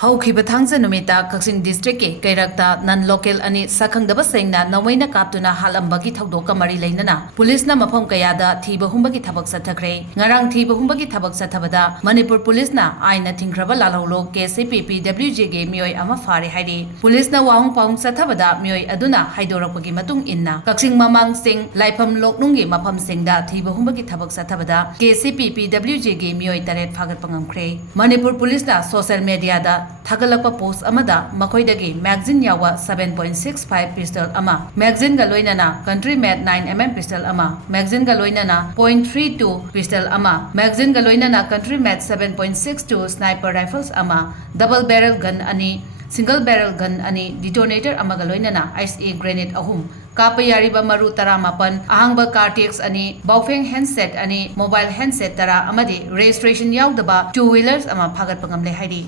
ꯍꯧꯈꯤꯕ ꯊꯥꯡꯖ ꯅꯨꯃꯤꯠꯇ ꯀꯛꯆꯤꯡ ꯗꯤꯁꯇ꯭ꯔꯤꯛꯀꯤ ꯀꯩꯔꯛꯇ ꯅꯟ ꯂꯣꯀꯦꯜ ꯑꯅꯤ ꯁꯛꯈꯪꯗꯕꯁꯤꯡꯅ ꯅꯣꯡꯃꯩꯅ ꯀꯥꯞꯇꯨꯅ ꯍꯥꯠꯂꯝꯕꯒꯤ ꯊꯧꯗꯣꯛꯀ ꯃꯔꯤ ꯂꯩꯅꯅ ꯄꯨꯂꯤꯁꯅ ꯃꯐꯝ ꯀꯌꯥꯗ ꯊꯤꯕ ꯍꯨꯝꯕꯒꯤ ꯊꯕꯛ ꯆꯠꯊꯈ꯭ꯔꯦ꯫ ꯉꯔꯥꯡ ꯊꯤꯕ ꯍꯨꯝꯕꯒꯤ ꯊꯕꯛ ꯆꯠꯊꯕꯗ ꯃꯅꯤꯄꯨꯔ ꯄꯨꯂꯤꯁꯅ ꯑꯥꯏꯟꯅ ꯊꯤꯡꯈ꯭ꯔꯕ ꯂꯥꯜꯍꯧꯂꯣ KCPPWGꯒꯤ ꯃꯤꯑꯣꯏ ꯑꯃ ꯐꯥꯔꯦ ꯍꯥꯏꯔꯤ꯫ ꯄꯨꯂꯤꯁꯅ ꯋꯥꯍꯪ ꯄꯥꯎꯪ ꯆꯠꯊꯕꯗ ꯃꯤꯑꯣꯏ ꯑꯗꯨꯅ ꯍꯥꯏꯗꯣꯔꯛꯄꯒꯤ ꯃꯇꯨꯡ ꯏꯟꯅ ꯀꯛꯆꯤꯡ ꯃꯃꯥꯡ ꯆꯤꯡ ꯂꯥꯏꯐꯝ ꯂꯣꯛꯅꯨꯡꯒꯤ ꯃꯐꯝꯁꯤꯡꯗ ꯊꯤꯕ ꯍꯨꯝꯕꯒꯤ ꯊꯕꯛ ꯆꯠꯊꯕꯗ KCPPWGꯒꯤ ꯃꯤꯑꯣꯏ 8 ꯐꯥꯒꯠꯄ ꯉꯝꯈ꯭ꯔꯦ꯫ ꯃꯅꯤꯄꯨꯔ ꯄꯨꯂꯤꯁꯅ ꯁꯣꯁꯤꯌꯦꯜ ꯃꯤꯗꯤꯌꯥꯗ ꯊꯥꯒꯠꯂꯛꯄ ꯄꯣꯁꯠ ꯑꯃꯗ ꯃꯈꯣꯏꯗꯒꯤ ꯃꯦꯒꯖꯤꯟ ꯌꯥꯎꯕ 7.65 ꯄꯤꯁꯇꯜ ꯑꯃ, ꯃꯦꯒꯖꯤꯟꯒ ꯂꯣꯏꯅꯅ ꯀꯟꯇ꯭ꯔꯤ ꯃꯦꯗ 9mm ꯄꯤꯁꯇꯜ ꯑꯃ, ꯃꯦꯒꯖꯤꯟꯒ ꯂꯣꯏꯅꯅ .32 ꯄꯤꯁꯇꯜ ꯑꯃ, ꯃꯦꯒꯖꯤꯟꯒ ꯂꯣꯏꯅꯅ ꯀꯟꯇ꯭री ꯃꯦꯗ 7.62 स्नाइपर राइफल्स अमा, डबल बैरल गन अनि, सिंगल बैरल गन अनि, डिटोनेटर अमगा लोइनना ICE ग्रेनेड अहुम, काप यारिबा मरु 18, अहांगबा कार्टेक्स अनि, बाउफेंग हैंडसेट अनि, मोबाइल हैंडसेट तरा अमदि रजिस्ट्रेशन याउदबा 2 व्हीलर्स अमा फागत पंगमले हाइरी।